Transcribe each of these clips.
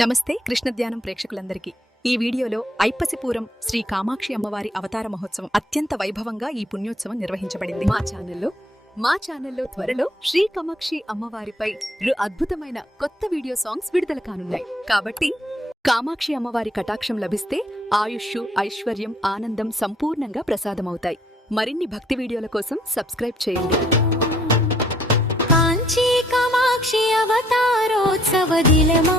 నమస్తే కృష్ణ ధ్యానం ప్రేక్షకులందరికీ ఈ వీడియోలో ఐప్పసిపూరం శ్రీ కామాక్షి అమ్మవారి అవతార మహోత్సవం అత్యంత వైభవంగా ఈ పుణ్యోత్సవం నిర్వహించబడింది. మా ఛానల్లో త్వరలో శ్రీ కామాక్షి అమ్మవారిపై అద్భుతమైన కొత్త వీడియో సాంగ్స్ విడుదల కానున్నాయి. కాబట్టి కామాక్షి అమ్మవారి కటాక్షం లభిస్తే ఆయుష్, ఐశ్వర్యం, ఆనందం సంపూర్ణంగా ప్రసాదమవుతాయి. మరిన్ని భక్తి వీడియోల కోసం సబ్స్క్రైబ్ చేయండి. కాంచీ కామాక్షి అవతారోత్సవ దిలమా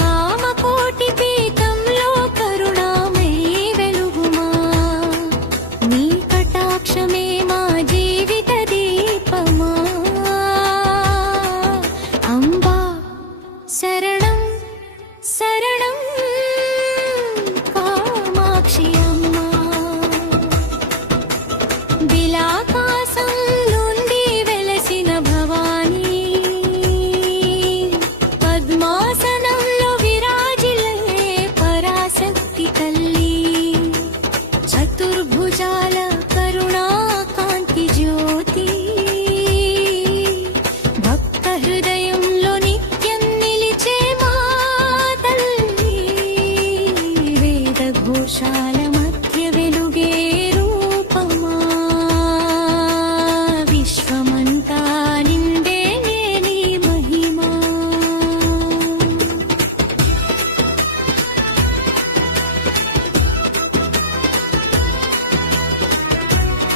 కామకోటి పీఠంలో కరుణామయీ వెలుగుమా నీ కటాక్షమే మా జీవిత దీపమా అంబా శరణం శరణం కామాక్షి అమ్మా బిలాకాశం నుండి వెలసిన భవానీ పద్మాసనంలో విరాజిల్లే పరాశక్తి తల్లి చతుర్భుజాల కరుణా కాంతి జ్యోతి భక్త హృదయంలో నిత్యం నిలిచే మా తల్లి వేద ఘోషాల